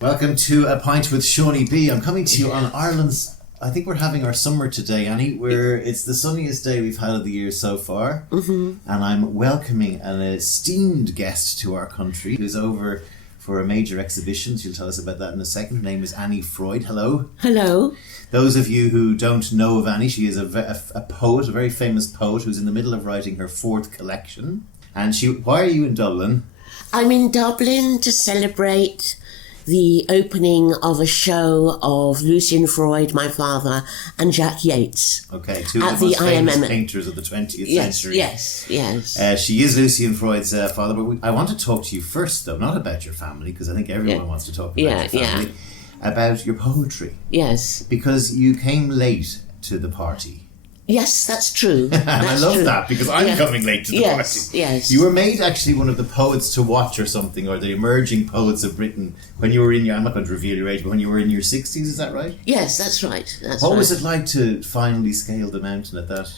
Welcome to A Pint with Seaniebee. I'm coming to you on Ireland's... I think we're having our summer today, Annie, where it's the sunniest day we've had of the year so far. Mm-hmm. And I'm welcoming an esteemed guest to our country who's over for a major exhibition. She'll tell us about that in a second. Her name is Annie Freud. Hello. Hello. Those of you who don't know of Annie, she is a poet, a very famous poet who's in the middle of writing her fourth collection. And why are you in Dublin? I'm in Dublin to celebrate the opening of a show of Lucien Freud, my father, and Jack Yeats. Okay, two of the most famous painters of the 20th century. Yes. She is Lucien Freud's father, but I want to talk to you first, though, not about your family, because I think everyone wants to talk about your family, about your poetry. Yes. Because you came late to the party. Yes, that's true. And I love that, because I'm coming late to the party. Yes. You were made actually one of the poets to watch or something, or the emerging poets of Britain, when you were in your, I'm not going to reveal your age, but when you were in your 60s, is that right? Yes, that's right. What was it like to finally scale the mountain at that,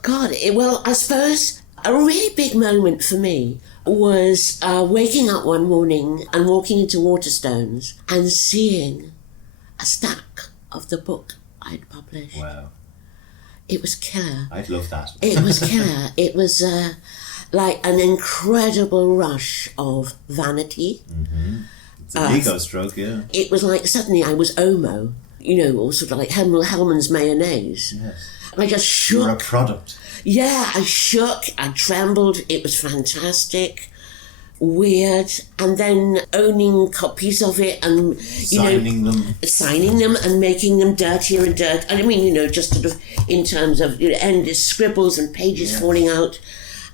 God, I suppose a really big moment for me was waking up one morning and walking into Waterstones and seeing a stack of the book I'd published. Wow. It was killer. I'd love that. It was killer. It was like an incredible rush of vanity. Mm-hmm. It's an ego stroke, yeah. It was like suddenly I was Omo, or sort of like Hellman's mayonnaise. Yes. I just shook. You were a product. Yeah, I shook, I trembled. It was fantastic. Weird, and then owning copies of it and signing them and making them dirtier and dirtier. I mean, just sort of in terms of endless scribbles and pages falling out.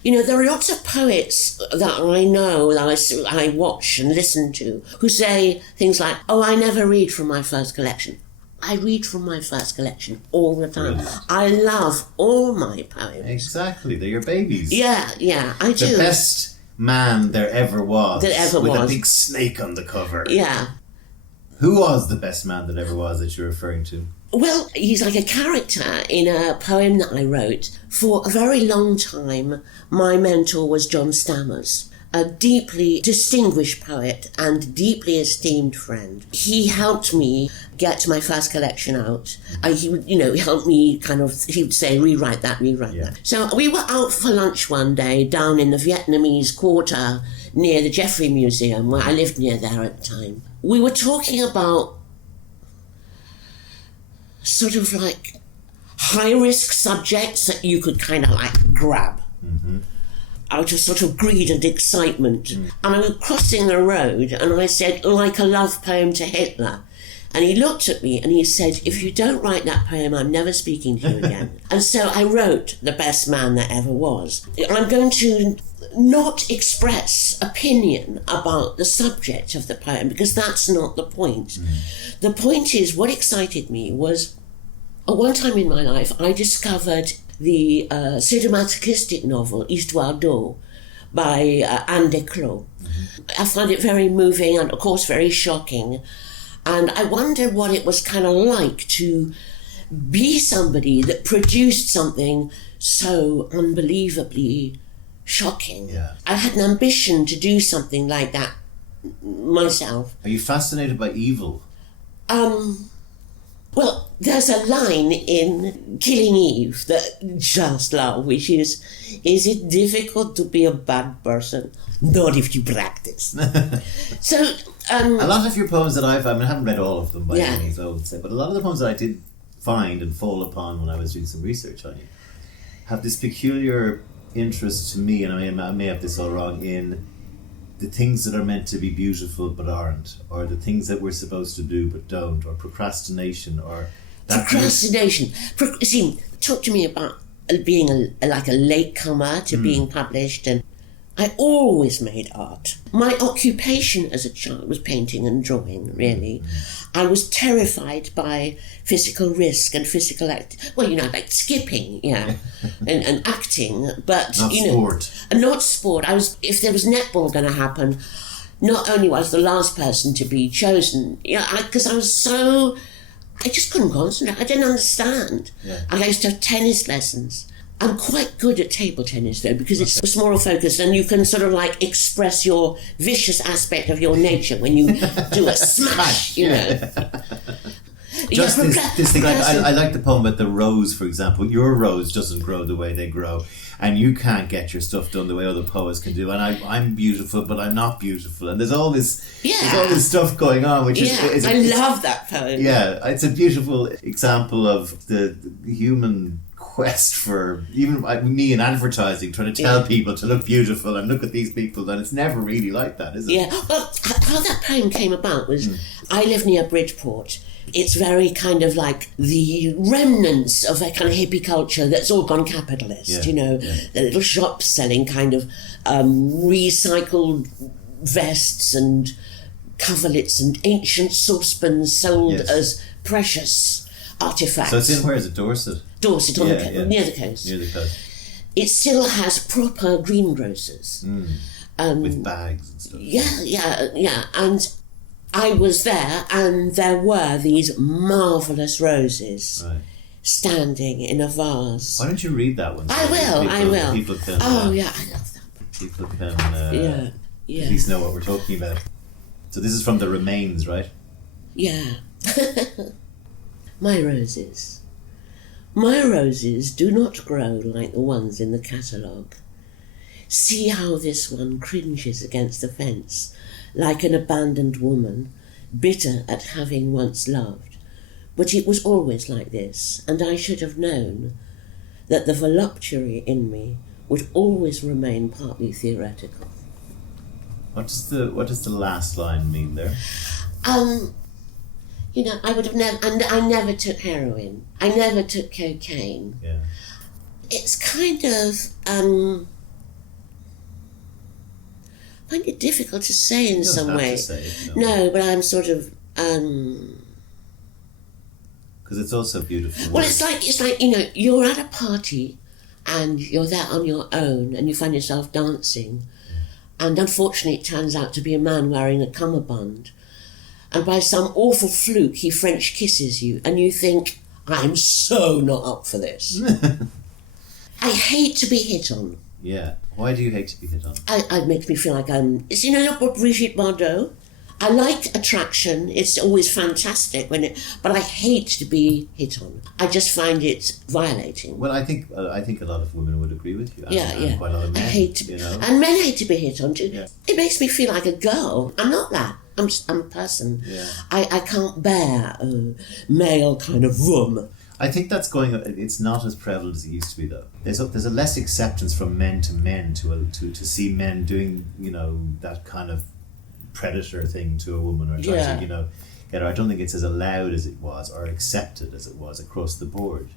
There are lots of poets that I know, that I watch and listen to, who say things like, "Oh, I never read from my first collection." I read from my first collection all the time. Brilliant. I love all my poems. Exactly, they're your babies. Yeah, I do. The best man there ever was. With a big snake on the cover. Yeah. Who was the best man that ever was that you're referring to? Well, he's like a character in a poem that I wrote. For a very long time, my mentor was John Stammers, a deeply distinguished poet and deeply esteemed friend. He helped me get my first collection out. He would, help me he would say, rewrite that. So we were out for lunch one day down in the Vietnamese Quarter near the Jeffrey Museum, where I lived near there at the time. We were talking about sort of like high-risk subjects that you could kind of like grab. Mm-hmm. Out of sort of greed and excitement. And I was crossing the road and I said, like a love poem to Hitler. And he looked at me and he said, "If you don't write that poem, I'm never speaking to you again." And so I wrote The Best Man That Ever Was. I'm going to not express opinion about the subject of the poem, because that's not the point. The point is, what excited me was, at one time in my life, I discovered the sadomasochistic novel Histoire d'eau by Anne Desclos. I found it very moving and, of course, very shocking. And I wondered what it was kind of like to be somebody that produced something so unbelievably shocking. Yeah. I had an ambition to do something like that myself. Are you fascinated by evil? Well, there's a line in Killing Eve that just love, which is it difficult to be a bad person? Not if you practice. So, a lot of your poems that I haven't read all of them by any means, I would say, but a lot of the poems that I did find and fall upon when I was doing some research on you have this peculiar interest to me, and I may have this all wrong, in the things that are meant to be beautiful but aren't, or the things that we're supposed to do but don't, or procrastination, or... Procrastination. See, talk to me about being like a latecomer to being published, and I always made art. My occupation as a child was painting and drawing, really. I was terrified by physical risk and physical like skipping, and acting, but not sport. Not sport. If there was netball going to happen, not only was the last person to be chosen, because I just couldn't concentrate. I didn't understand. Yeah. I used to have tennis lessons. I'm quite good at table tennis though, because it's more focused and you can sort of like express your vicious aspect of your nature when you do a smash, you know. Just this thing, I like the poem about the rose, for example. Your rose doesn't grow the way they grow, and you can't get your stuff done the way other poets can do. And I'm beautiful, but I'm not beautiful. And there's all this stuff going on, which is I love that poem. Yeah, it's a beautiful example of the human quest for, even me in advertising, trying to tell people to look beautiful and look at these people, and it's never really like that, is it? Yeah, well, how that poem came about was I live near Bridgeport. It's very kind of like the remnants of a kind of hippie culture that's all gone capitalist, you know, the little shops selling kind of recycled vests and coverlets and ancient saucepans sold as precious artifacts. So it's in, where is it, Dorset? Dorset, on near the coast. Near the coast. It still has proper greengrocers. With bags and stuff. Yeah. And I was there, and there were these marvellous roses standing in a vase. Why don't you read that one? I will. People can, I love that. People can at least know what we're talking about. So this is from The Remains, right? Yeah. My roses. My roses do not grow like the ones in the catalogue. See how this one cringes against the fence, like an abandoned woman, bitter at having once loved. But it was always like this, and I should have known that the voluptuary in me would always remain partly theoretical. What does the last line mean there? You know, I would have never, and I never took heroin. I never took cocaine. Yeah. It's kind of, I find it difficult to say in some way. No, but I'm sort of, because it's also beautiful. Well, it's like, you know, you're at a party and you're there on your own and you find yourself dancing. And unfortunately, it turns out to be a man wearing a cummerbund. And by some awful fluke, he French kisses you, and you think, I'm so not up for this. I hate to be hit on. Yeah. Why do you hate to be hit on? It makes me feel like it's, you know, Brigitte Bardot. I like attraction. It's always fantastic but I hate to be hit on. I just find it violating. Well, I think a lot of women would agree with you. And quite a lot of men. I hate to, and men hate to be hit on too. Yeah. It makes me feel like a girl. I'm not that. I'm a person. Yeah. I can't bear a male kind of room. I think that's going. It's not as prevalent as it used to be, though. There's a less acceptance from men to see men doing, you know, that kind of predator thing to a woman, or trying to, you know, get her. I don't think it's as allowed as it was, or accepted as it was across the board,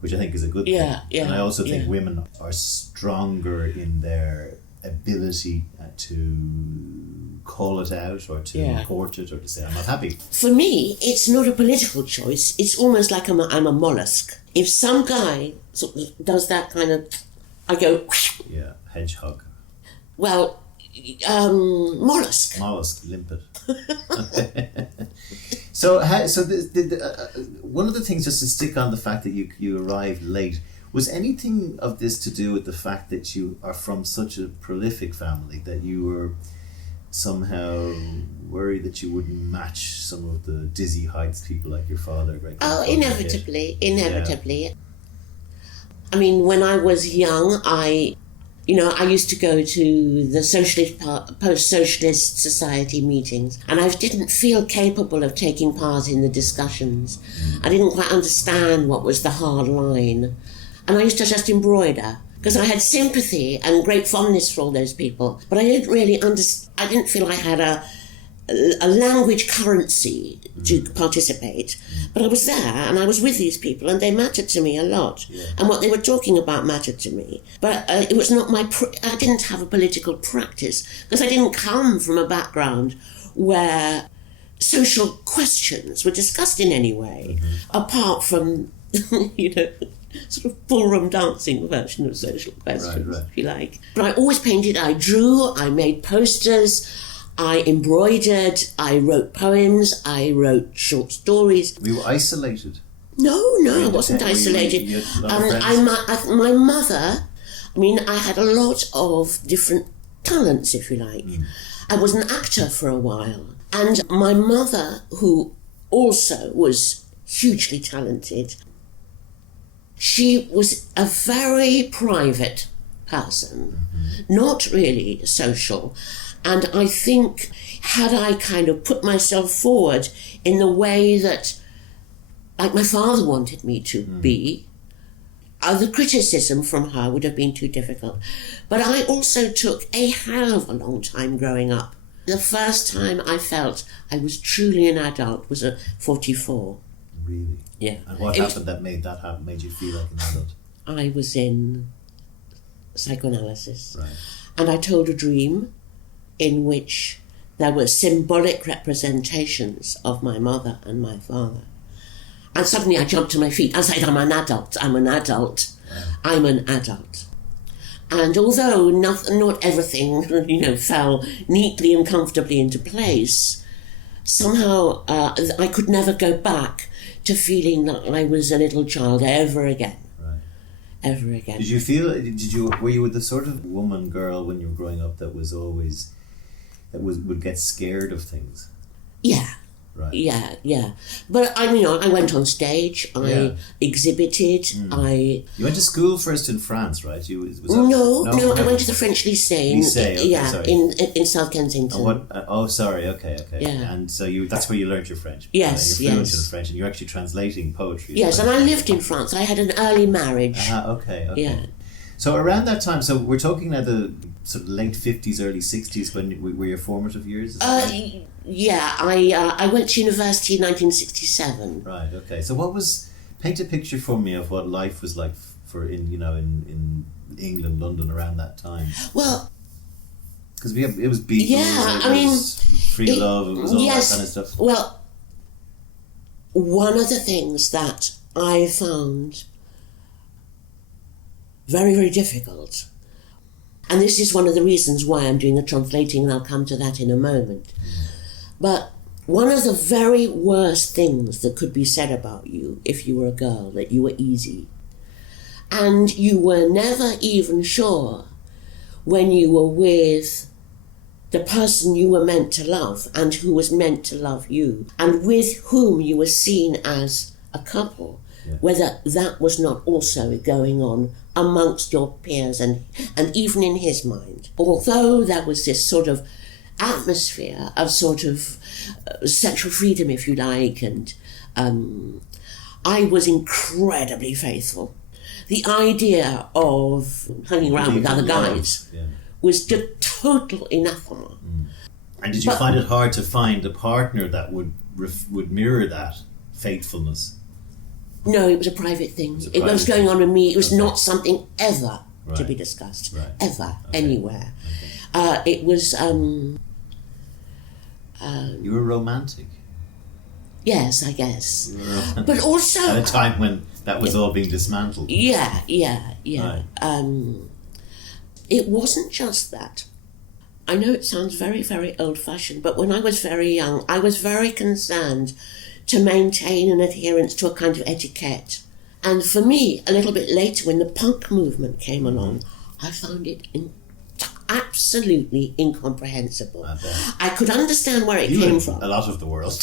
which I think is a good thing. Yeah. And I also think women are stronger in their ability to call it out, or to report it, or to say, I'm not happy. For me, it's not a political choice. It's almost like I'm a mollusk. If some guy sort of does that kind of, I go... Yeah, hedgehog. Well, mollusk. Mollusk, limpet. So one of the things, just to stick on the fact that you arrived late, was anything of this to do with the fact that you are from such a prolific family, that you were somehow worried that you wouldn't match some of the dizzy heights people like your father? Inevitably. Yeah. I mean, when I was young, I used to go to the post-socialist society meetings, and I didn't feel capable of taking part in the discussions. I didn't quite understand what was the hard line. And I used to just embroider, because I had sympathy and great fondness for all those people. But I didn't really I didn't feel I had a language currency to participate. But I was there, and I was with these people, and they mattered to me a lot. Yeah. And what they were talking about mattered to me. But it was not I didn't have a political practice, because I didn't come from a background where social questions were discussed in any way, apart from, you know, sort of ballroom dancing version of social questions, if you like. But I always painted, I drew, I made posters, I embroidered, I wrote poems, I wrote short stories. We were isolated. No, I wasn't isolated. My mother, I mean, I had a lot of different talents, if you like. I was an actor for a while. And my mother, who also was hugely talented, she was a very private person, not really social. And I think, had I kind of put myself forward in the way that, like my father wanted me to be, the criticism from her would have been too difficult. But I also took a hell of a long time growing up. The first time I felt I was truly an adult was at 44. Really? Yeah. And what happened that made you feel like an adult? I was in psychoanalysis. Right. And I told a dream in which there were symbolic representations of my mother and my father. And suddenly I jumped to my feet. I said, I'm an adult. And although not everything, fell neatly and comfortably into place, somehow I could never go back to feeling that I was a little child ever again. Right. Ever again. Were you the sort of woman, girl, when you were growing up that would get scared of things? Yeah. Right. Yeah. But I went on stage. I exhibited. You went to school first in France, right? No. I went to the French Lycée. In South Kensington. Okay. Yeah. And so that's where you learnt your French. Yes. You're fluent in French, and you're actually translating poetry. Yes, and I lived in France. I had an early marriage. Okay. Yeah. So around that time, so we're talking now the sort of late 50s, early 60s, when were your formative years? I went to university in 1967. Right, okay. So paint a picture for me of what life was like in England, London around that time. Well, because it was Beatles, free love, it was all that kind of stuff. Well, one of the things that I found very, very difficult, and this is one of the reasons why I'm doing the translating, and I'll come to that in a moment, but one of the very worst things that could be said about you if you were a girl, that you were easy, and you were never even sure when you were with the person you were meant to love and who was meant to love you, and with whom you were seen as a couple, whether that was not also going on amongst your peers and even in his mind. Although there was this sort of atmosphere of sort of sexual freedom, if you like, and I was incredibly faithful. The idea of hanging around with other guys was just total anathema. And did you find it hard to find a partner that would mirror that faithfulness? No, it was a private thing. It was going on with me. It was not something ever to be discussed, ever, anywhere. Okay. It was... you were romantic. Yes, I guess. But also... At a time when that was all being dismantled. Yeah. Right. It wasn't just that. I know it sounds very, very old-fashioned, but when I was very young, I was very concerned to maintain an adherence to a kind of etiquette. And for me, a little bit later, when the punk movement came along, I found it absolutely incomprehensible. I could understand where it came from. A lot of the world.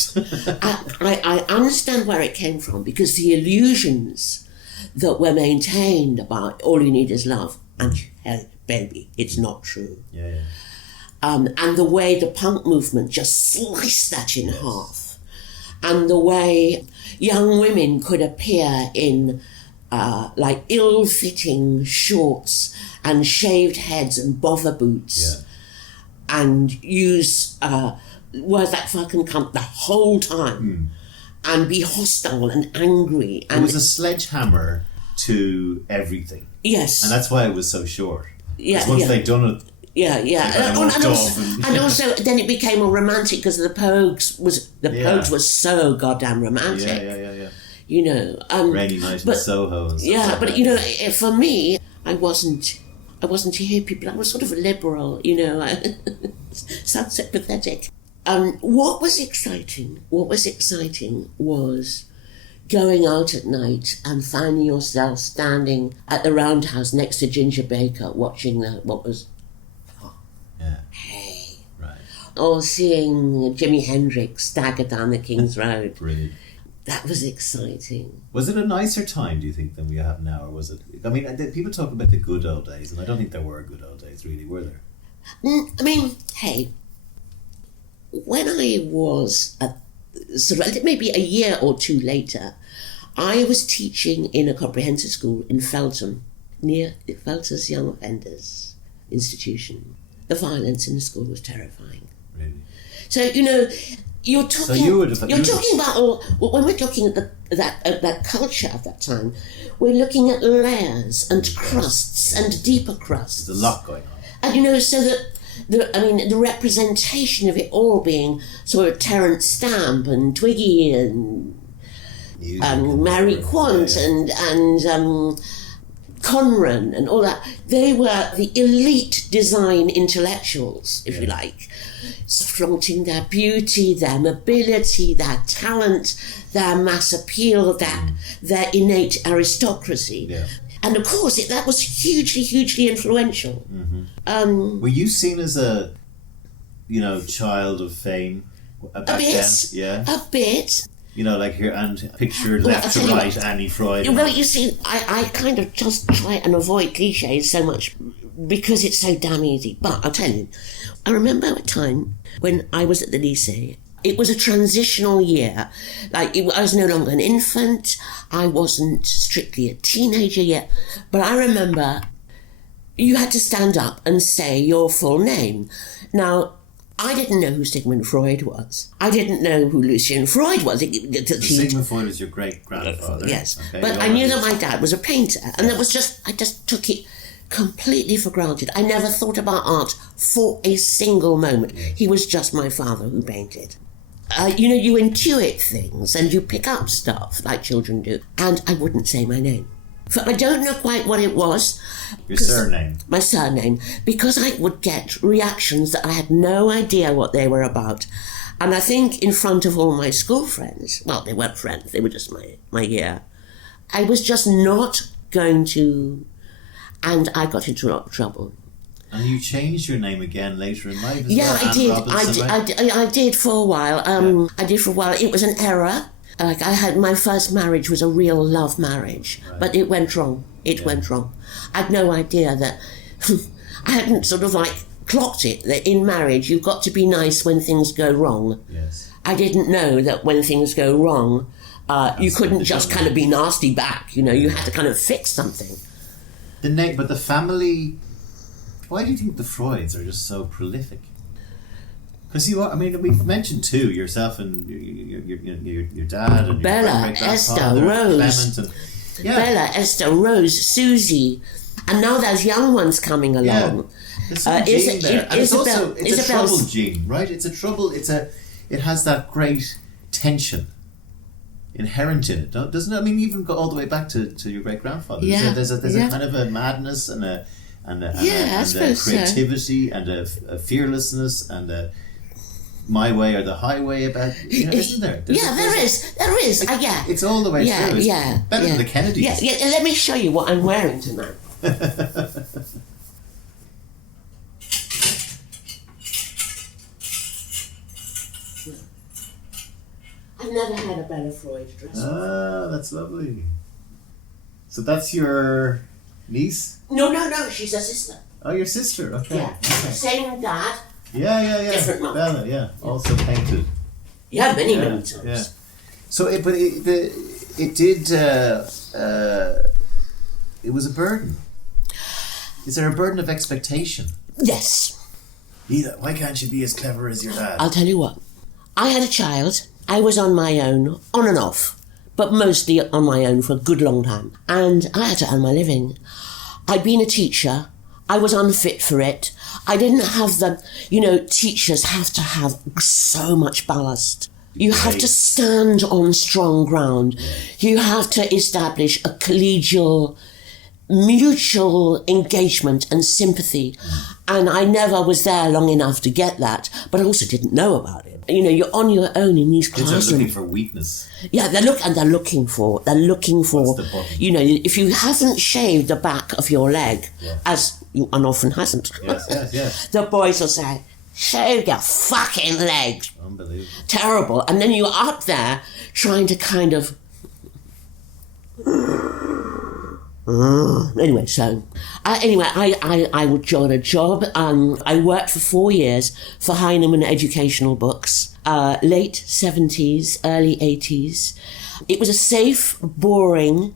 I understand where it came from, because the illusions that were maintained about all you need is love, and hell, baby, it's not true. Yeah. And the way the punk movement just sliced that in half. And the way young women could appear in like ill-fitting shorts and shaved heads and bother boots, and use words like fucking cunt the whole time, and be hostile and angry. And it was a sledgehammer to everything. Yes. And that's why it was so short. Yeah. Once they'd done it. Yeah. And also then it became more romantic because the Pogues was so goddamn romantic. Yeah. You know, Rainy Night in Soho and stuff. Yeah, like but that. You know, for me, I wasn't a hippie, but I was sort of a liberal. You know, sounds so pathetic. What was exciting was going out at night and finding yourself standing at the roundhouse next to Ginger Baker watching what was... Yeah. Hey. Right. Or seeing Jimi Hendrix stagger down the King's Road. Brilliant. That was exciting. Was it a nicer time, do you think, than we have now, or was it... I mean, people talk about the good old days, and I don't think there were good old days, really, were there? I mean, hey, when I was sort of maybe a year or two later, I was teaching in a comprehensive school in Feltham, near Feltham Young Offenders Institution. The violence in the school was terrifying. Really? So, you know, you're talking. So talking about when we're talking at that culture of that time, we're looking at layers and crusts and deeper crusts. There's a lot going on. And you know, so that the representation of it all being sort of Terence Stamp and Twiggy and Mary Quant and Conran and all that, they were the elite design intellectuals, if you like, flaunting their beauty, their mobility, their talent, their mass appeal, their innate aristocracy. Yeah. And of course, that was hugely, hugely influential. Mm-hmm. Were you seen as a, child of fame back then? Yeah. A bit. You know, like here, and picture left to right, Annie Freud. Well, you see, I kind of just try and avoid cliches so much because it's so damn easy. But I'll tell you, I remember a time when I was at the lycée. It was a transitional year. I was no longer an infant. I wasn't strictly a teenager yet. But I remember you had to stand up and say your full name. Now, I didn't know who Sigmund Freud was. I didn't know who Lucien Freud was. Sigmund Freud was your great-grandfather. Yes. Okay, but I knew that my dad was a painter. And I just took it completely for granted. I never thought about art for a single moment. Yes. He was just my father who painted. You intuit things and you pick up stuff like children do. And I wouldn't say my name. I don't know quite what it was. Your surname? My surname. Because I would get reactions that I had no idea what they were about. And I think in front of all my school friends, well, they weren't friends, they were just my year, I was just not going to, and I got into a lot of trouble. And you changed your name again later in life as well? I did. I did for a while. I did for a while. It was an error. Like my first marriage was a real love marriage, but it went wrong. It went wrong. I had no idea that I hadn't sort of clocked it that in marriage you've got to be nice when things go wrong. Yes. I didn't know that when things go wrong, you couldn't just kind of be nasty back. You had to kind of fix something. But the family. Why do you think the Freuds are just so prolific? Because we've mentioned too, yourself and your dad and Bella, Esther, Rose. Clement Bella, Esther, Rose, Susie. And now there's young ones coming along. There's some gene there. And it's a trouble gene, right? It's a trouble, it has that great tension inherent in it, doesn't it? I mean, even go all the way back to your great-grandfather. Yeah. There's a kind of a madness and a creativity and a fearlessness and a my way or the highway about, isn't there? There is. It's all the way through. It's better than the Kennedys. Yeah, let me show you what I'm wearing tonight. I've never had a better Freud dress. Ah, that's lovely. So that's your niece? No, she's a sister. Oh, your sister, okay. Yeah, okay. Same dad. Yeah. Different mum. Bella, also painted. Yeah, many times. Yeah. So, it was a burden. Is there a burden of expectation? Yes. Why can't you be as clever as your dad? I'll tell you what. I had a child. I was on my own, on and off, but mostly on my own for a good long time. And I had to earn my living. I'd been a teacher. I was unfit for it. I didn't have teachers have to have so much ballast. You have to stand on strong ground. You have to establish a collegial, mutual engagement and sympathy. And I never was there long enough to get that, but I also didn't know about it. You know, you're on your own in these classrooms. Kids are looking for weakness. Yeah, they're looking for, What's the button? you know, if you haven't shaved the back of your leg, Yeah. as you often hasn't, Yes. the boys will say, shave your fucking legs. Unbelievable. Terrible. And then you're up there trying to kind of... Anyway, so I would join a job. I worked for 4 years for Heinemann Educational Books, late 70s, early 80s. It was a safe, boring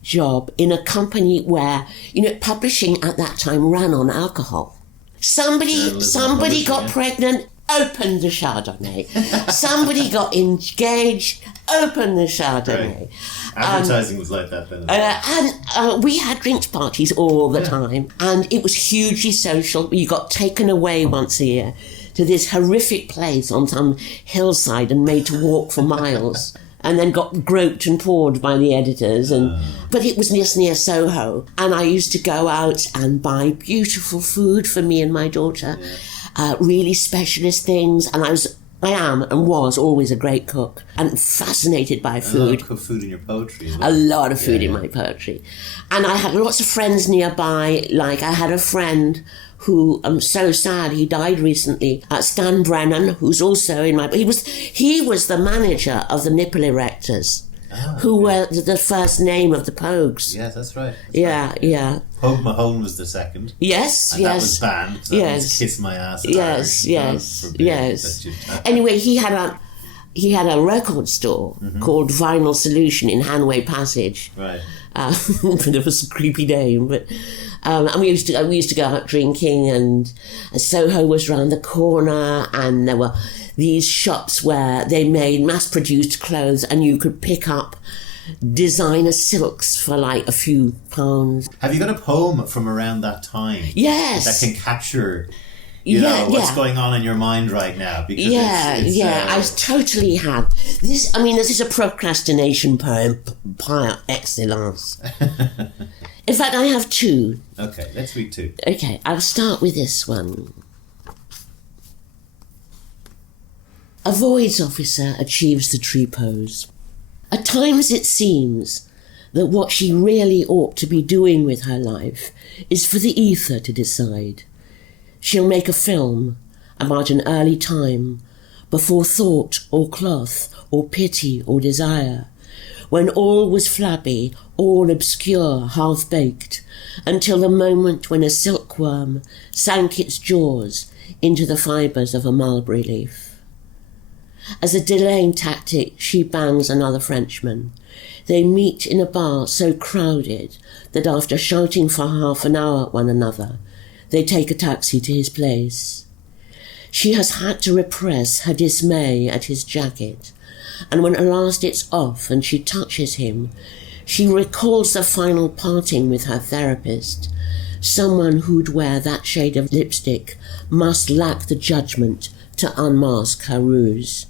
job in a company where, you know, publishing at that time ran on alcohol. Somebody got pregnant, opened the Chardonnay. Somebody got engaged, opened the Chardonnay. Right. Advertising was like that then. And we had drinks parties all the time, and it was hugely social. You got taken away once a year to this horrific place on some hillside and made to walk for miles, and then got groped and pawed by the editors. But it was just near Soho, and I used to go out and buy beautiful food for me and my daughter, really specialist things, and I am and was always a great cook and fascinated by food. A lot of food in your poetry. A lot of food in my poetry. And I had lots of friends nearby. Like I had a friend who, I'm so sad, he died recently, Stan Brennan, who's also in my... He was the manager of the Nipple Erectors, who were the first name of the Pogues. Yes, that's right. Yeah. Pogue Mahone was the second. Yes, and that was banned. So that means Kiss My Ass. Yes. Anyway, he had a record store called Vinyl Solution in Hanway Passage. Right. It was a creepy name, but and we used to go out drinking, and Soho was round the corner, and there were these shops where they made mass-produced clothes, and you could pick up designer silks for like a few pounds. Have you got a poem from around that time? Yes. That can capture, you know, what's going on in your mind right now? Because I totally have. This is a procrastination poem par excellence. In fact, I have two. Okay, let's read two. Okay, I'll start with this one. A voids officer achieves the tree pose. At times it seems that what she really ought to be doing with her life is for the ether to decide. She'll make a film about an early time, before thought or cloth or pity or desire, when all was flabby, all obscure, half-baked, until the moment when a silkworm sank its jaws into the fibres of a mulberry leaf. As a delaying tactic, she bangs another Frenchman. They meet in a bar so crowded that after shouting for half an hour at one another, they take a taxi to his place. She has had to repress her dismay at his jacket, and when at last it's off and she touches him, she recalls the final parting with her therapist. Someone who'd wear that shade of lipstick must lack the judgment to unmask her ruse.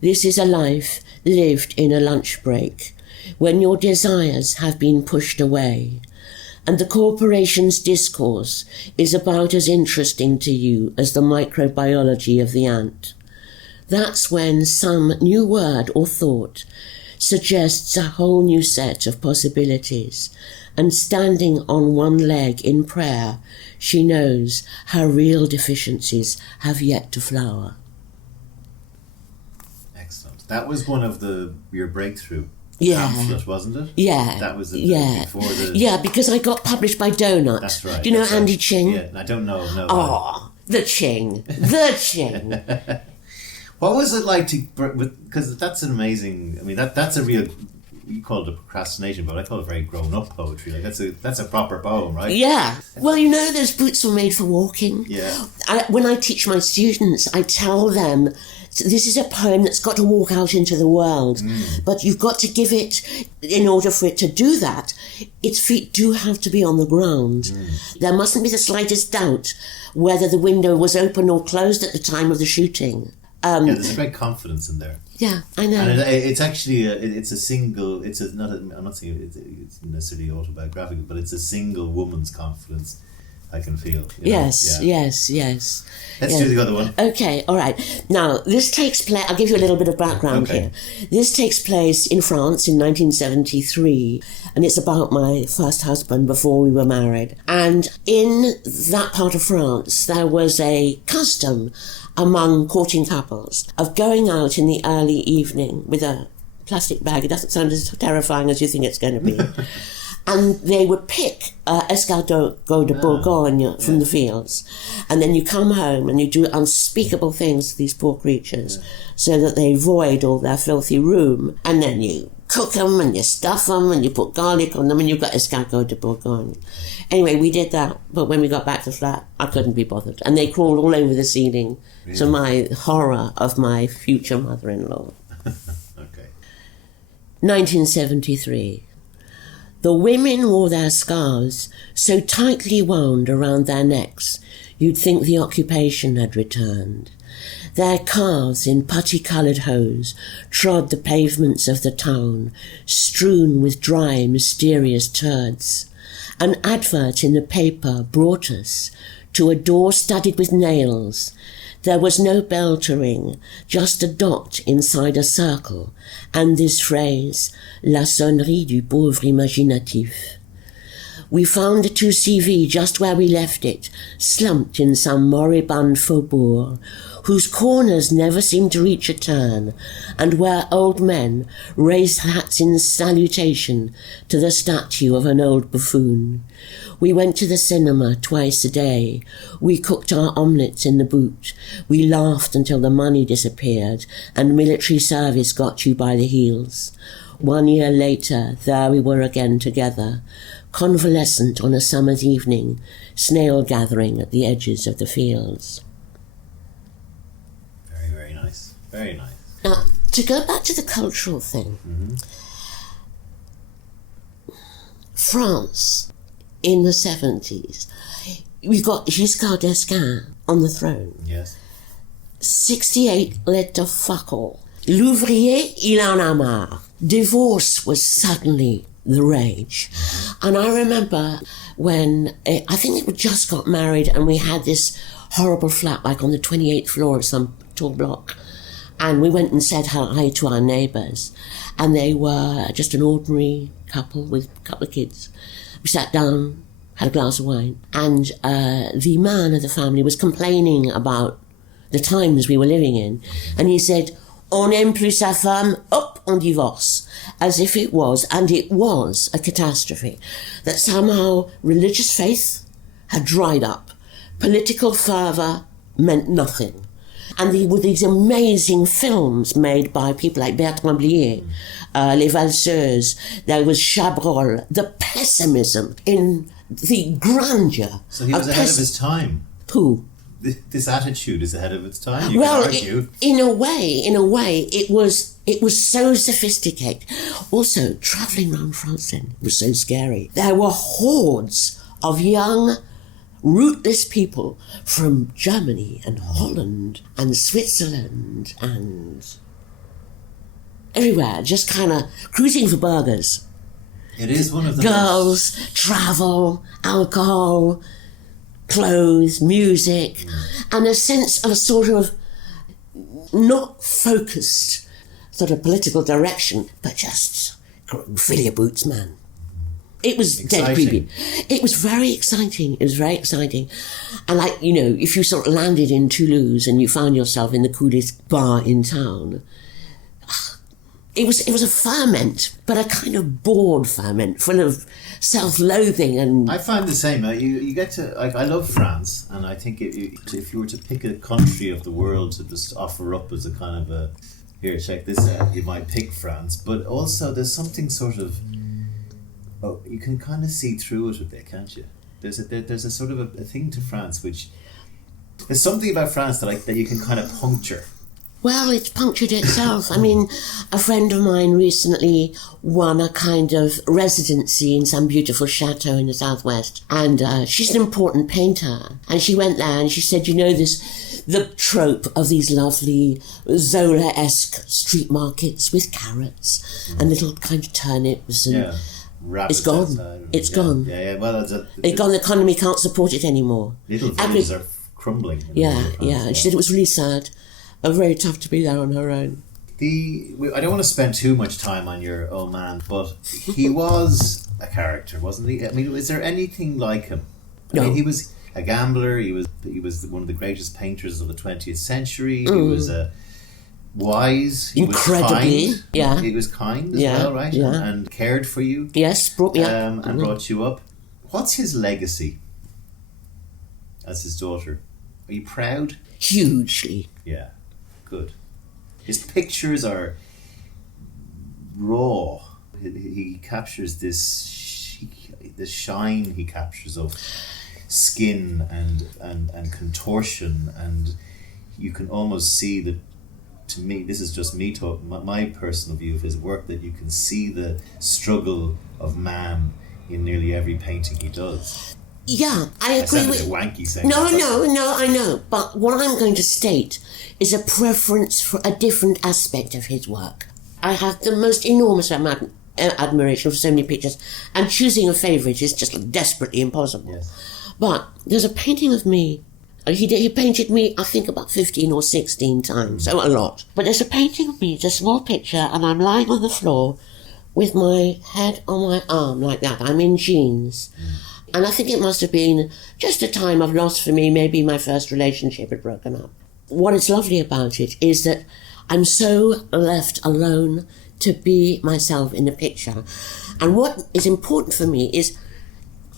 This is a life lived in a lunch break, when your desires have been pushed away, and the corporation's discourse is about as interesting to you as the microbiology of the ant. That's when some new word or thought suggests a whole new set of possibilities, and standing on one leg in prayer, she knows her real deficiencies have yet to flower. That was one of your breakthrough pamphlet, wasn't it? Yeah. That was before the... Yeah, because I got published by Donut. That's right. Do you know Andy Ching? Yeah, I don't know. No. Oh, the Ching. The Ching. What was it like to... Because that's an amazing... I mean, that's a real... You call it a procrastination, but I call it very grown-up poetry. Like that's a proper poem, right? Yeah. Well, you know, those boots were made for walking. Yeah. When I teach my students, I tell them, this is a poem that's got to walk out into the world, but you've got to give it, in order for it to do that, its feet do have to be on the ground. There mustn't be the slightest doubt whether the window was open or closed at the time of the shooting. There's a great confidence in there. Yeah, I know. And it's actually it's a single. I'm not saying it's necessarily autobiographical, but it's a single woman's confidence. I can feel. Yes. Let's do the other one. Okay, all right. Now, this takes place... I'll give you a little bit of background here. This takes place in France in 1973, and it's about my first husband before we were married. And in that part of France, there was a custom among courting couples of going out in the early evening with a plastic bag. It doesn't sound as terrifying as you think it's going to be. And they would pick escargot de Bourgogne from the fields. And then you come home and you do unspeakable things to these poor creatures so that they void all their filthy room. And then you cook them and you stuff them and you put garlic on them and you've got escargot de Bourgogne. Anyway, we did that. But when we got back to the flat, I couldn't be bothered. And they crawled all over the ceiling to my horror of my future mother-in-law. 1973. The women wore their scarves so tightly wound around their necks, you'd think the occupation had returned. Their calves in putty-coloured hose trod the pavements of the town, strewn with dry, mysterious turds. An advert in the paper brought us to a door studded with nails. There was no bell to ring, just a dot inside a circle, and this phrase, La sonnerie du pauvre imaginatif. We found the 2CV just where we left it, slumped in some moribund faubourg, whose corners never seemed to reach a turn, and where old men raised hats in salutation to the statue of an old buffoon. We went to the cinema twice a day. We cooked our omelettes in the boot. We laughed until the money disappeared, and military service got you by the heels. 1 year later, there we were again together, convalescent on a summer's evening, snail gathering at the edges of the fields. Very, very nice. Very nice. Now, to go back to the cultural thing, France, in the 70s, we've got Giscard d'Estaing on the throne. Yes. 68 led to fuck all. L'ouvrier, il en a marre. Divorce was suddenly the rage. And I remember when, I think we just got married and we had this horrible flat, like on the 28th floor of some tall block. And we went and said hi to our neighbours. And they were just an ordinary couple with a couple of kids. We sat down, had a glass of wine, and the man of the family was complaining about the times we were living in. And he said, on n'aime plus sa femme, hop, on divorce. As if it was, and it was, a catastrophe. That somehow religious faith had dried up. Political fervour meant nothing. And there were these amazing films made by people like Bertrand Blier, Les Valseuses, there was Chabrol, the pessimism in the grandeur. So he was ahead of his time. Who? This attitude is ahead of its time, you well, can argue. In a way, it was so sophisticated. Also, travelling around France then was so scary. There were hordes of young, rootless people from Germany and Holland and Switzerland and everywhere, just kind of cruising for burgers. It is one of the girls, travel, alcohol, clothes, music, and a sense of a sort of not focused sort of political direction, but just fill your boots, man. It was dead creepy. It was very exciting. And like, you know, if you sort of landed in Toulouse and you found yourself in the coolest bar in town, it was a ferment, but a kind of bored ferment, full of self-loathing and... I find the same. You get to... Like, I love France, and I think if you were to pick a country of the world to just offer up as a kind of a... Here, check this out. You might pick France, but also there's something sort of... Oh, you can kind of see through it a bit, can't you? There's a sort of a thing to France which... There's something about France that you can kind of puncture. Well, it's punctured itself. I mean, a friend of mine recently won a kind of residency in some beautiful chateau in the southwest. And she's an important painter. And she went there and she said, you know, the trope of these lovely Zola-esque street markets with carrots and little kind of turnips and rabbits It's gone. outside. It's gone. Yeah. Well, It's gone. The economy can't support it anymore. Little villages are crumbling. Yeah. She said it was really sad. Very tough to be there on her own. I don't want to spend too much time on your old man, but he was a character, wasn't he? I mean, was there anything like him? I mean, he was a gambler. He was one of the greatest painters of the 20th century. He was wise. He Incredibly, was kind. yeah. He was kind as well, right? Yeah. And cared for you. Yes, brought me up. And brought you up. What's his legacy as his daughter? Are you proud? Hugely. Yeah, good. His pictures are raw. He captures this shine he captures of skin and contortion, and you can almost see that. To me, this is just me talking, my personal view of his work, that you can see the struggle of man in nearly every painting he does. Yeah, I agree with... wanky saying No, I know. But what I'm going to state is a preference for a different aspect of his work. I have the most enormous admiration for so many pictures, and choosing a favourite is just desperately impossible. Yes. But there's a painting of me. He painted me, I think, about 15 or 16 times, so a lot. But there's a painting of me, it's a small picture, and I'm lying on the floor with my head on my arm like that. I'm in jeans. And I think it must have been just a time of loss for me. Maybe my first relationship had broken up. What is lovely about it is that I'm so left alone to be myself in the picture. And what is important for me is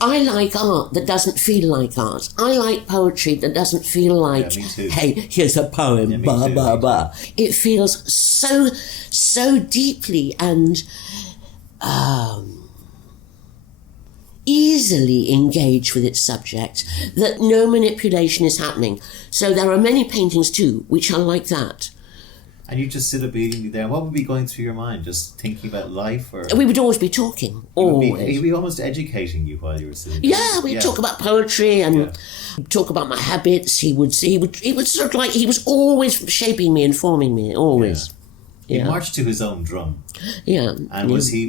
I like art that doesn't feel like art. I like poetry that doesn't feel like, hey, here's a poem, blah, blah, blah. It feels so deeply and easily engaged with its subject that no manipulation is happening. So there are many paintings too which are like that. And you just sit obediently there. What would be going through your mind? Just thinking about life? Or we would always be talking. He'd be almost educating you while you were sitting there. Yeah, we'd talk about poetry and talk about my habits. He would sort of like, he was always shaping me and forming me, always. Yeah. He marched to his own drum. Yeah. And he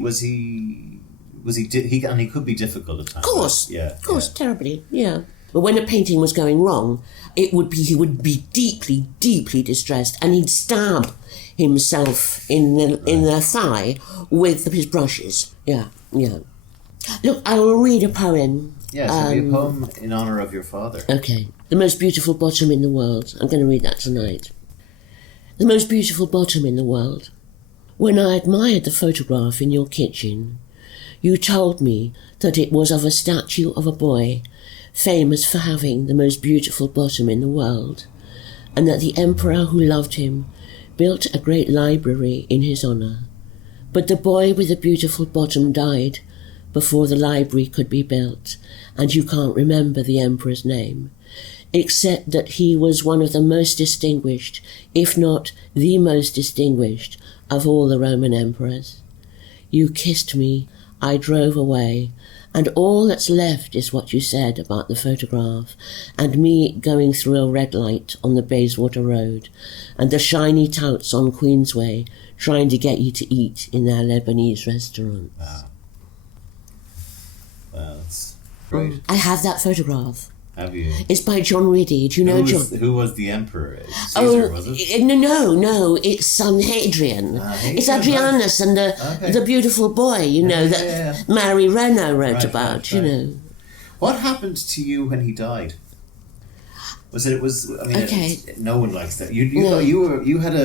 could be difficult at times. Of course. Yeah. Of course, terribly. Yeah. But when a painting was going wrong, he would be deeply, deeply distressed, and he'd stab himself in the thigh with his brushes. Yeah. Look, I will read a poem. Yes, it'll be a poem in honour of your father. Okay. The most beautiful bottom in the world. I'm going to read that tonight. The most beautiful bottom in the world. When I admired the photograph in your kitchen, you told me that it was of a statue of a boy famous for having the most beautiful bottom in the world, and that the emperor who loved him built a great library in his honour. But the boy with the beautiful bottom died before the library could be built, and you can't remember the emperor's name, except that he was one of the most distinguished, if not the most distinguished, of all the Roman emperors. You kissed me, I drove away, and all that's left is what you said about the photograph, and me going through a red light on the Bayswater Road, and the shiny touts on Queensway trying to get you to eat in their Lebanese restaurants. Wow, that's great. I have that photograph. Have you? It's by John Riddy. Do you know John? Who was the emperor? Caesar, was it? No, it's Hadrian. It's Adrianus and the beautiful boy, that Mary Renault wrote about, you know. What happened to you when he died? No one likes that. You had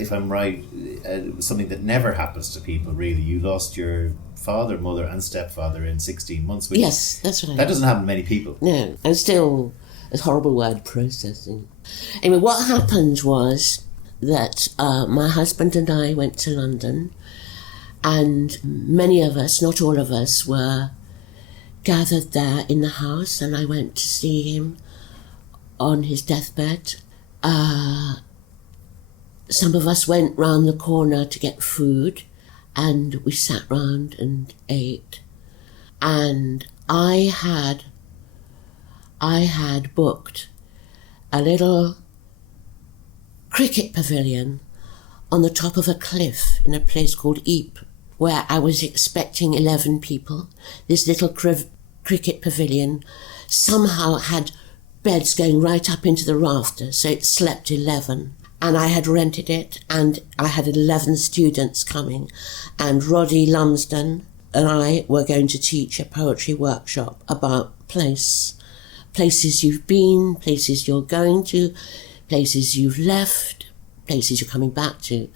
if I'm right, something that never happens to people really. You lost your father, mother and stepfather in 16 months. Yes, that's right. That doesn't happen to many people. No, and still, a horrible word, processing. Anyway, what happened was that my husband and I went to London, and many of us, not all of us, were gathered there in the house, and I went to see him on his deathbed. Some of us went round the corner to get food, and we sat round and ate. And I had booked a little cricket pavilion on the top of a cliff in a place called Ypres. where I was expecting 11 people. This little cricket pavilion somehow had beds going right up into the rafters, so it slept 11. And I had rented it, and I had 11 students coming, and Roddy Lumsden and I were going to teach a poetry workshop about places you've been, places you're going to, places you've left, places you're coming back to.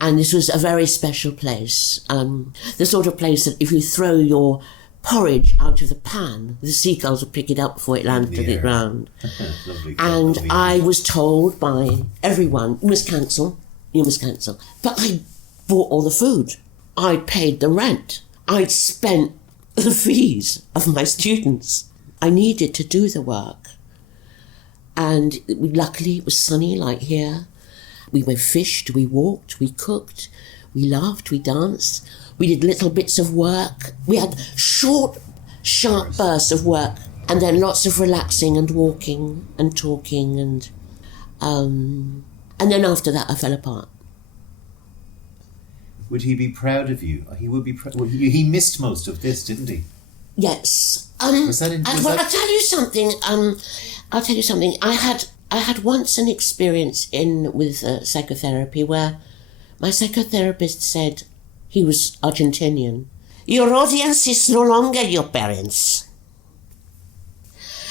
And this was a very special place, the sort of place that if you throw your porridge out of the pan, the seagulls would pick it up before it landed on the ground. And I was told by everyone, you must cancel. But I bought all the food. I paid the rent. I'd spent the fees of my students. I needed to do the work. And luckily it was sunny like here. We went fished, we walked, we cooked, we laughed, we danced. We did little bits of work. We had short, sharp bursts of work, and then lots of relaxing and walking and talking, and then after that I fell apart. Would he be proud of you? He would be. He missed most of this, didn't he? Yes. Was that I'll tell you something. I had once an experience with psychotherapy where my psychotherapist said. He was Argentinian. Your audience is no longer your parents.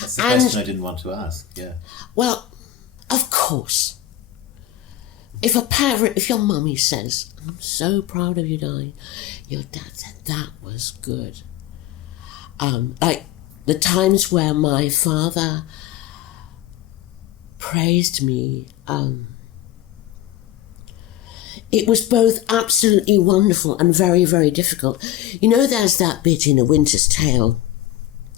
That's the question I didn't want to ask, yeah. Well, of course. If your mummy says, I'm so proud of you, darling, your dad said, that was good. Like the times where my father praised me, it was both absolutely wonderful and very, very difficult. You know, there's that bit in A Winter's Tale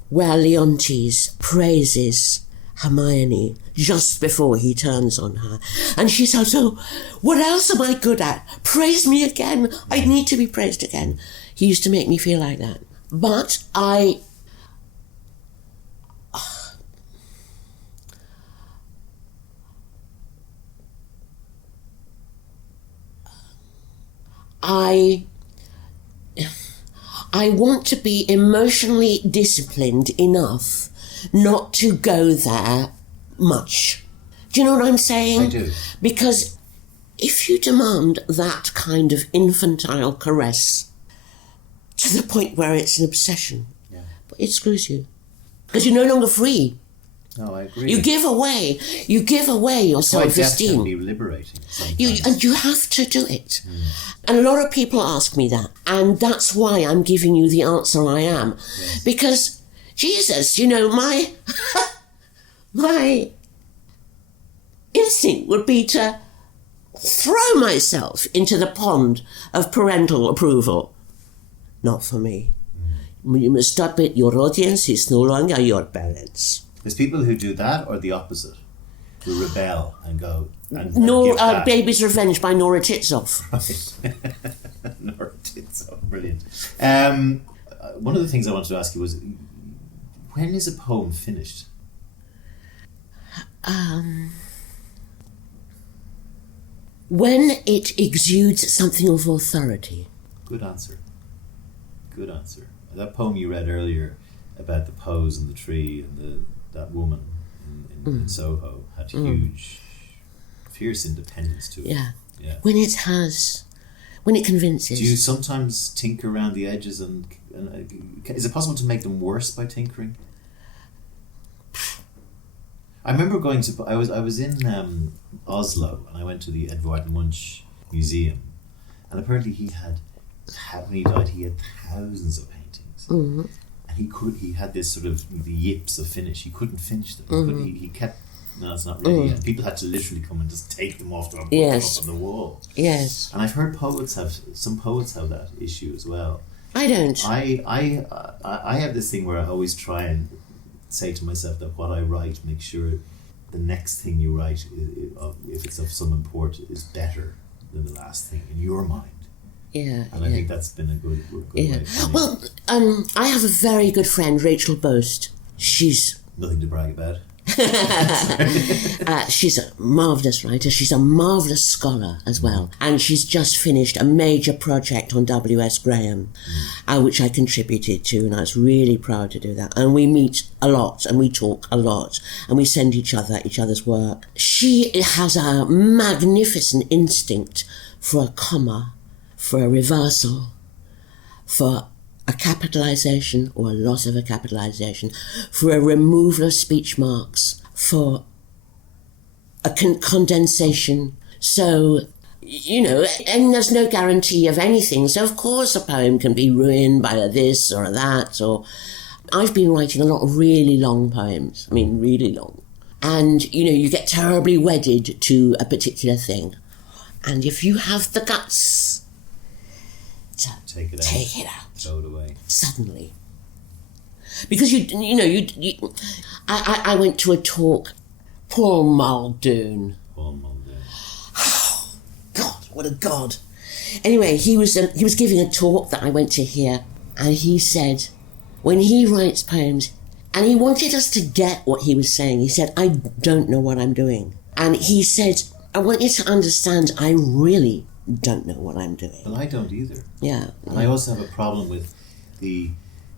where Leontes praises Hermione just before he turns on her. And she says, so what else am I good at? Praise me again. I need to be praised again. He used to make me feel like that. But I want to be emotionally disciplined enough not to go there much. Do you know what I'm saying? I do. Because if you demand that kind of infantile caress to the point where it's an obsession, it screws you. Because you're no longer free. No, I agree. You give away your self-esteem. Death can be liberating sometimes. And you have to do it. And a lot of people ask me that. And that's why I'm giving you the answer I am. Yes. Because, Jesus, you know, my instinct would be to throw myself into the pond of parental approval. Not for me. You must stop it. Your audience is no longer your parents. There's people who do that or the opposite, who rebel and go and Baby's Revenge by Nora Titzoff. Right. Nora Titzoff, brilliant. One of the things I wanted to ask you was, when is a poem finished? When it exudes something of authority. Good answer. That poem you read earlier about the pose and the tree and that woman in Soho had huge, fierce independence to it. Yeah. When it convinces. Do you sometimes tinker around the edges and is it possible to make them worse by tinkering? I remember I was in Oslo and I went to the Edvard Munch Museum, and apparently when he died he had thousands of paintings. Mm-hmm. And he had this sort of the yips of finish. He couldn't finish them. Mm-hmm. He kept. No, it's not really. People had to literally come and just take them off and put them up on the wall. Yes. And I've heard some poets have that issue as well. I don't. I have this thing where I always try and say to myself that what I write, make sure the next thing you write, if it's of some import, is better than the last thing in your mind. Yeah, and I think that's been a good way. Well, I have a very good friend, Rachel Boast. She's nothing to brag about. She's a marvellous writer. She's a marvellous scholar as well. And she's just finished a major project on W.S. Graham, which I contributed to, and I was really proud to do that. And we meet a lot, and we talk a lot, and we send each other's work. She has a magnificent instinct for a comma, for a reversal, for a capitalisation or a loss of a capitalisation, for a removal of speech marks, for a condensation. So, and there's no guarantee of anything. So, of course, a poem can be ruined by a this or a that. Or I've been writing a lot of really long poems. I mean, really long. And, you get terribly wedded to a particular thing. And if you have the guts to take it out. Throw it away. Suddenly. Because I went to a talk, Paul Muldoon. Oh, God, what a god. Anyway, he was giving a talk that I went to hear, and he said, when he writes poems, and he wanted us to get what he was saying, he said, I don't know what I'm doing. And he said, I want you to understand, I really don't know what I'm doing. Well, I don't either. Yeah. And I also have a problem with the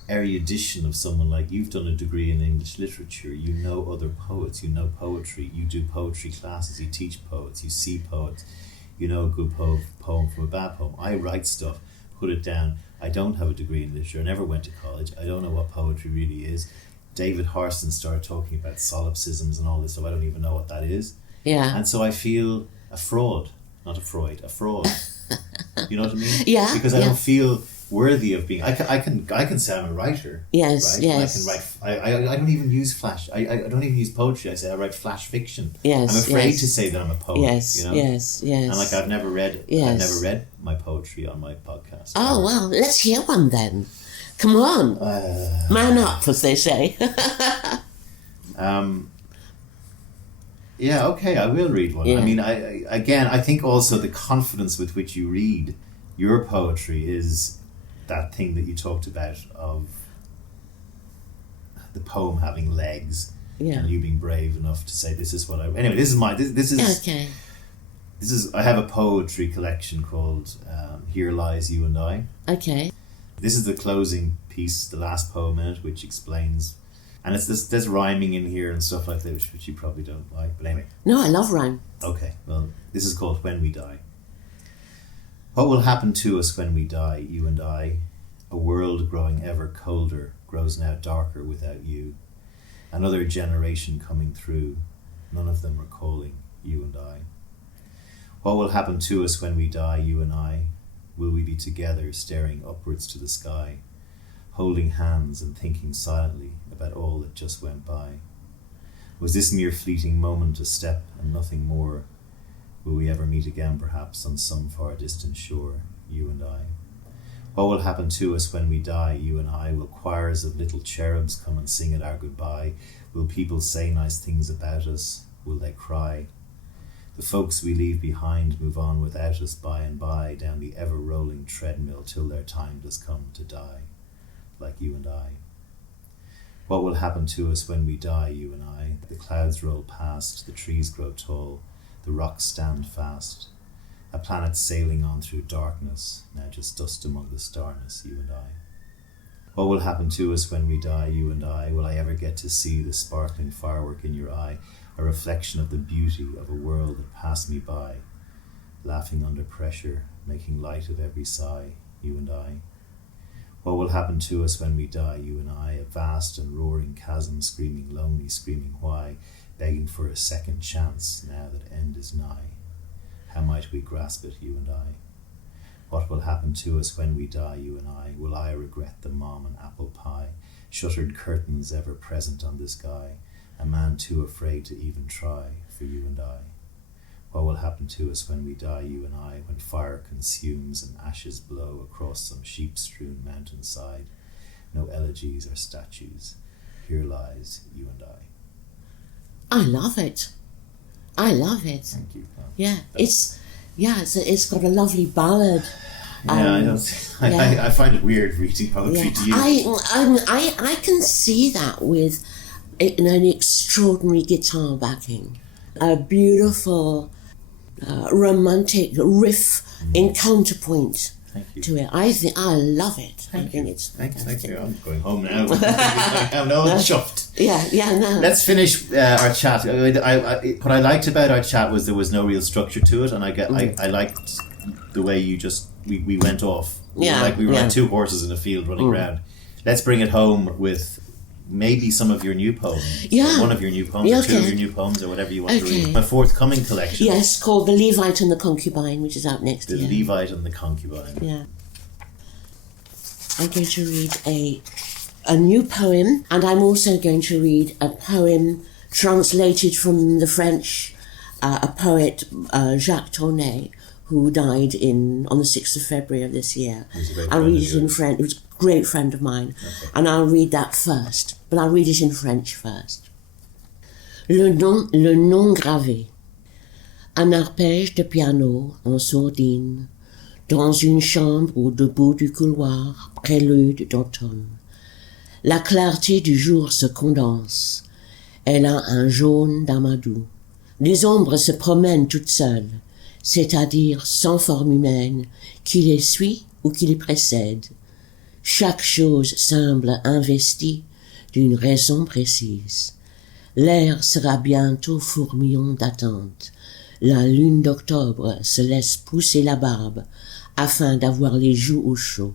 erudition of someone like you've done a degree in English literature. You know other poets. You know poetry. You do poetry classes. You teach poets. You see poets. You know a good poem from a bad poem. I write stuff, put it down. I don't have a degree in literature. I never went to college. I don't know what poetry really is. David Harson started talking about solipsisms and all this stuff. I don't even know what that is. Yeah. And so I feel a fraud. Not a Freud, a fraud. You know what I mean? Yeah. Because I don't feel worthy of being. I can say I'm a writer. Yes. Right? Yes. I can write. I don't even use flash. I don't even use poetry. I say I write flash fiction. Yes. I'm afraid to say that I'm a poet. Yes. You know? Yes. Yes. And I've never read. Yes. I've never read my poetry on my podcast. Oh well, let's hear one then. Come on, man up, as they say. Yeah, okay, I will read one. Yeah. I mean, I think also the confidence with which you read your poetry is that thing that you talked about of the poem having legs, and you being brave enough to say, this is what I... Anyway, this is... Okay. I have a poetry collection called Here Lies You and I. Okay. This is the closing piece, the last poem in it, which explains... And there's rhyming in here and stuff like that, which you probably don't like. But anyway. No, I love rhyme. Okay, well, this is called When We Die. What will happen to us when we die, you and I? A world growing ever colder grows now darker without you. Another generation coming through, none of them recalling you and I. What will happen to us when we die, you and I? Will we be together, staring upwards to the sky, holding hands and thinking silently about all that just went by? Was this mere fleeting moment a step and nothing more? Will we ever meet again, perhaps, on some far distant shore, you and I? What will happen to us when we die, you and I? Will choirs of little cherubs come and sing at our goodbye? Will people say nice things about us? Will they cry? The folks we leave behind move on without us by and by, down the ever-rolling treadmill till their time does come to die, like you and I. What will happen to us when we die, you and I? The clouds roll past, the trees grow tall, the rocks stand fast. A planet sailing on through darkness, now just dust among the starness, you and I. What will happen to us when we die, you and I? Will I ever get to see the sparkling firework in your eye, a reflection of the beauty of a world that passed me by, laughing under pressure, making light of every sigh, you and I? What will happen to us when we die, you and I? A vast and roaring chasm, screaming lonely, screaming why, begging for a second chance now that end is nigh. How might we grasp it, you and I? What will happen to us when we die, you and I? Will I regret the mom and apple pie, shuttered curtains ever present on this guy, a man too afraid to even try for you and I? What will happen to us when we die, you and I, when fire consumes and ashes blow across some sheep-strewn mountainside? No elegies or statues. Here lies you and I. I love it. I love it. Thank you. Yeah, it's got a lovely ballad. I find it weird reading poetry to you. I can see that with an extraordinary guitar backing, a beautiful romantic riff in counterpoint to it. I love it. Thank you. It's fantastic. Thank you. I'm going home now. I'm no chuffed. No. Let's finish our chat. What I liked about our chat was there was no real structure to it, and I liked the way we went off. We were like two horses in a field running around. Let's bring it home with maybe some of your new poems. Yeah. One of your new poems, or two of your new poems, or whatever you want to read. A forthcoming collection. Yes, called The Levite and the Concubine, which is out next year. The Levite and the Concubine. Yeah. I'm going to read a new poem, and I'm also going to read a poem translated from the French, a poet, Jacques Tournay, who died on the 6th of February of this year. I'll read it in French. He was a great friend of mine. Okay. And I'll read that first. But I'll read it in French first. Le nom gravé. Un arpège de piano en sourdine, dans une chambre au debout du couloir, prélude d'automne. La clarté du jour se condense. Elle a un jaune d'amadou. Les ombres se promènent toutes seules, c'est-à-dire sans forme humaine, qui les suit ou qui les précède. Chaque chose semble investie d'une raison précise. L'air sera bientôt fourmillant d'attente. La lune d'octobre se laisse pousser la barbe afin d'avoir les joues au chaud.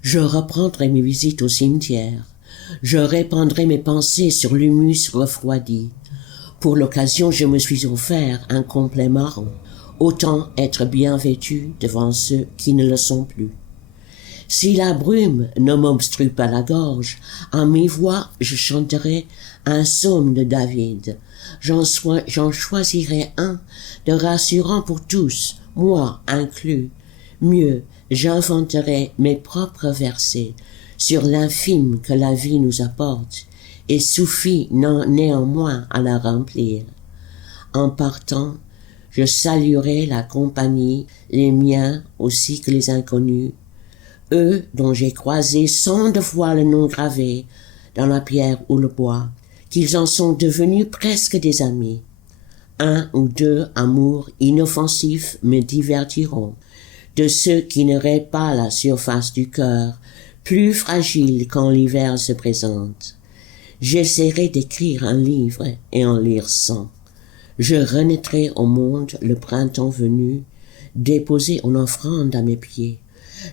Je reprendrai mes visites au cimetière. Je répandrai mes pensées sur l'humus refroidi. Pour l'occasion, je me suis offert un complet marron. Autant être bien vêtu devant ceux qui ne le sont plus. Si la brume ne m'obstrue pas la gorge, à mi-voix je chanterai un psaume de David. J'en choisirai un de rassurant pour tous, moi inclus. Mieux, j'inventerai mes propres versets sur l'infime que la vie nous apporte et suffit néanmoins à la remplir. En partant, je saluerai la compagnie, les miens aussi que les inconnus, eux dont j'ai croisé 100 fois le nom gravé dans la pierre ou le bois, qu'ils en sont devenus presque des amis. Un ou deux amours inoffensifs me divertiront, de ceux qui n'auraient pas la surface du cœur, plus fragile quand l'hiver se présente. J'essaierai d'écrire un livre et en lire 100. Je renaîtrai au monde le printemps venu, déposé en offrande à mes pieds.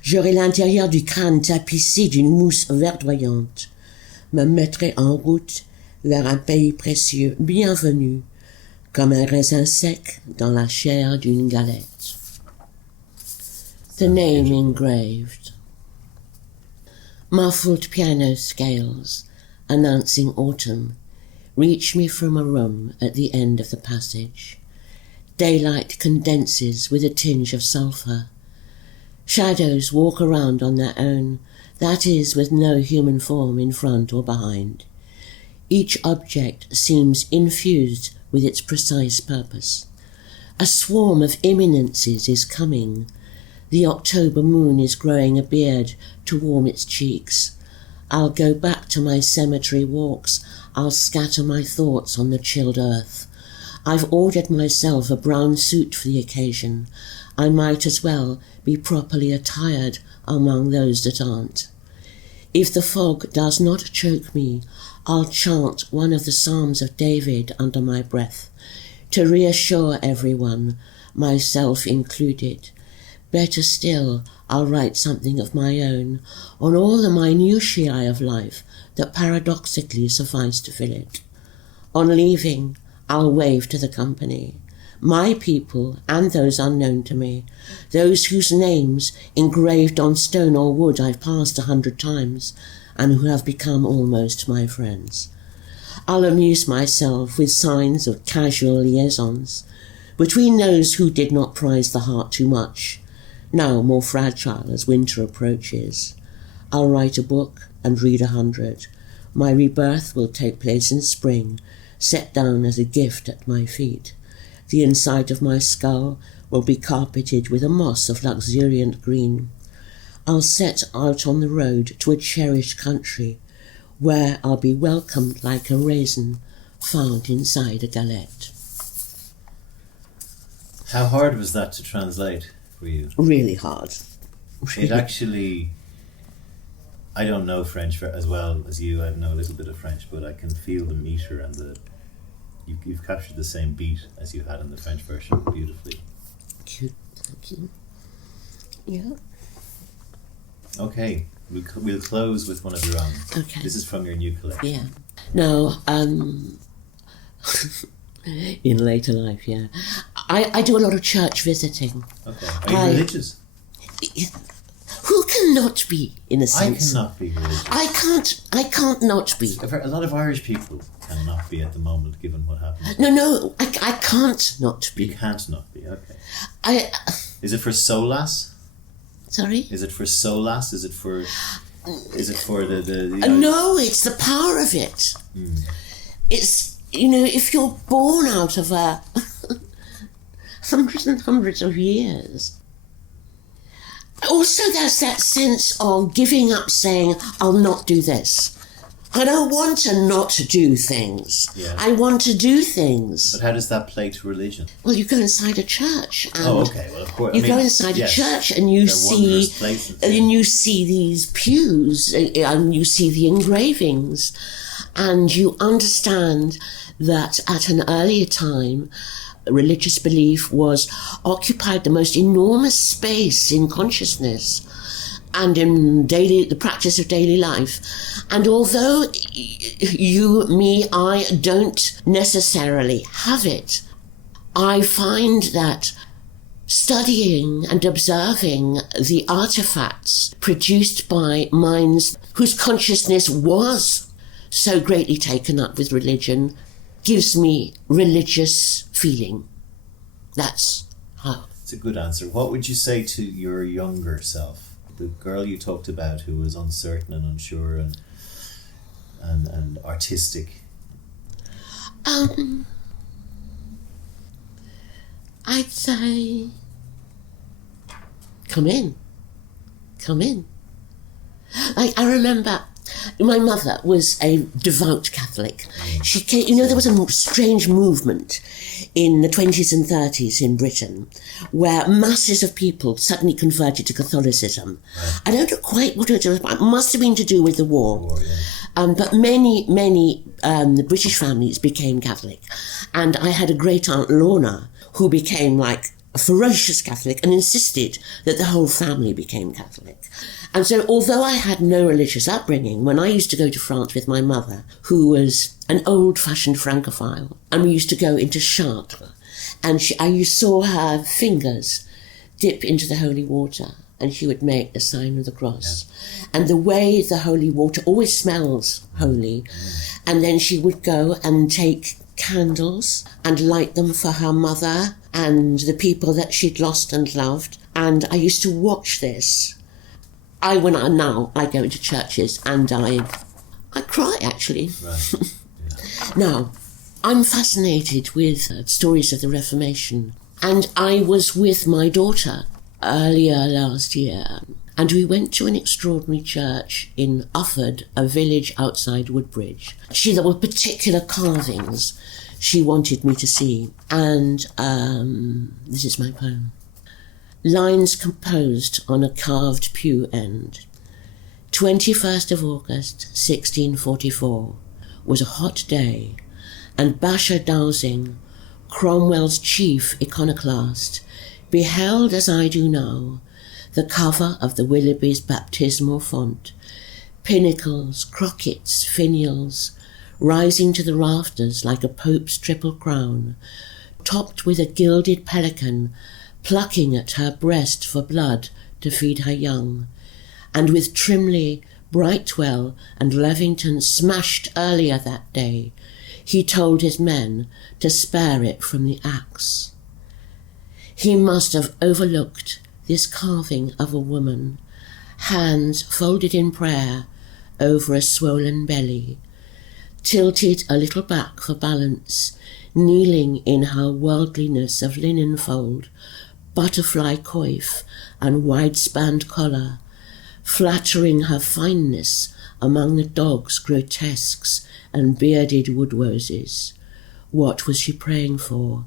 J'aurai l'intérieur du crâne tapissé d'une mousse verdoyante, me mettrai en route vers un pays précieux, bienvenu, comme un raisin sec dans la chair d'une galette. The name engraved. Muffled piano scales, announcing autumn, reach me from a room at the end of the passage. Daylight condenses with a tinge of sulphur. Shadows walk around on their own, that is, with no human form in front or behind. Each object seems infused with its precise purpose. A swarm of imminences is coming. The October moon is growing a beard to warm its cheeks. I'll go back to my cemetery walks. I'll scatter my thoughts on the chilled earth. I've ordered myself a brown suit for the occasion. I might as well be properly attired among those that aren't. If the fog does not choke me, I'll chant one of the Psalms of David under my breath, to reassure everyone, myself included. Better still, I'll write something of my own, on all the minutiae of life that paradoxically suffice to fill it. On leaving, I'll wave to the company, my people and those unknown to me, those whose names, engraved on stone or wood, I've passed 100 times, and who have become almost my friends. I'll amuse myself with signs of casual liaisons, between those who did not prize the heart too much, now more fragile as winter approaches. I'll write a book and read 100. My rebirth will take place in spring, set down as a gift at my feet. The inside of my skull will be carpeted with a moss of luxuriant green. I'll set out on the road to a cherished country, where I'll be welcomed like a raisin found inside a galette. How hard was that to translate for you? Really hard. It actually... I don't know French as well as you. I know a little bit of French, but I can feel the meter and the... You've captured the same beat as you had in the French version beautifully. Cute, thank you. Yeah. Okay, we'll close with one of your own. Okay. This is from your new collection. Yeah. No, in later life, yeah. I do a lot of church visiting. Okay. Are you religious? Who cannot be, in a sense? I cannot be religious. I can't not be. A lot of Irish people cannot be at the moment, given what happened. No, I can't not be. You can't not be, okay. Is it for solace? Sorry? Is it for solace? Is it for the No, it's the power of it. It's, if you're born out of hundreds and hundreds of years. Also, there's that sense of giving up, saying, I'll not do this. I don't want to not do things. Yeah. I want to do things. But how does that play to religion? Well, you go inside a church. And okay. Well, of course. You go inside a church and you see these pews and you see the engravings, and you understand that at an earlier time, religious belief was occupied the most enormous space in consciousness and in the practice of daily life. And although I don't necessarily have it, I find that studying and observing the artifacts produced by minds whose consciousness was so greatly taken up with religion gives me religious feeling. That's how. It's a good answer. What would you say to your younger self? The girl you talked about who was uncertain and unsure and artistic. I'd say, come in. Like, I remember my mother was a devout Catholic. She came, there was a strange movement in the 20s and 30s in Britain where masses of people suddenly converted to Catholicism. Right. I don't know quite what it was, but it must have been to do with the war. But many British families became Catholic. And I had a great aunt, Lorna, who became like a ferocious Catholic and insisted that the whole family became Catholic. And so although I had no religious upbringing, when I used to go to France with my mother, who was an old-fashioned Francophile, and we used to go into Chartres, and I saw her fingers dip into the holy water, and she would make the sign of the cross. Yeah. And the way the holy water always smells holy, and then she would go and take candles and light them for her mother and the people that she'd lost and loved. And I used to watch this. Now I go into churches and I cry, actually. Right. Yeah. Now, I'm fascinated with stories of the Reformation, and I was with my daughter earlier last year, and we went to an extraordinary church in Ufford, a village outside Woodbridge. There were particular carvings she wanted me to see, and this is my poem. Lines composed on a carved pew end. 21st of August, 1644, was a hot day, and Basher Dowsing, Cromwell's chief iconoclast, beheld, as I do now, the cover of the Willoughby's baptismal font, pinnacles, crockets, finials, rising to the rafters like a pope's triple crown, topped with a gilded pelican, plucking at her breast for blood to feed her young, and with Trimley, Brightwell, and Levington smashed earlier that day, he told his men to spare it from the axe. He must have overlooked this carving of a woman, hands folded in prayer over a swollen belly, tilted a little back for balance, kneeling in her worldliness of linen fold, butterfly coif and wide-spanned collar, flattering her fineness among the dogs, grotesques, and bearded wood roses. What was she praying for?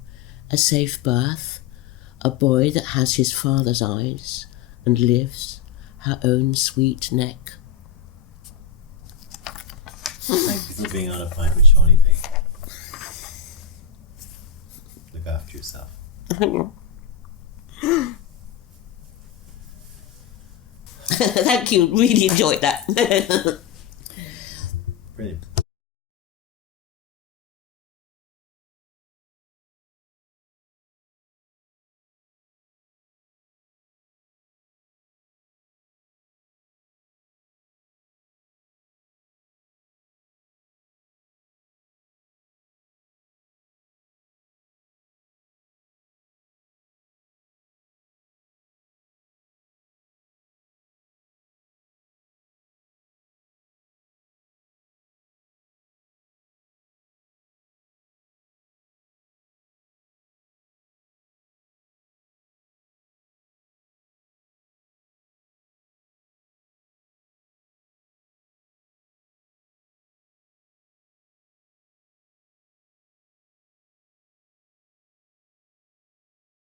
A safe birth? A boy that has his father's eyes and lives her own sweet neck? Thank you for being on a pint with Seaniebee. Look after yourself. Thank you, really enjoyed that. Brilliant.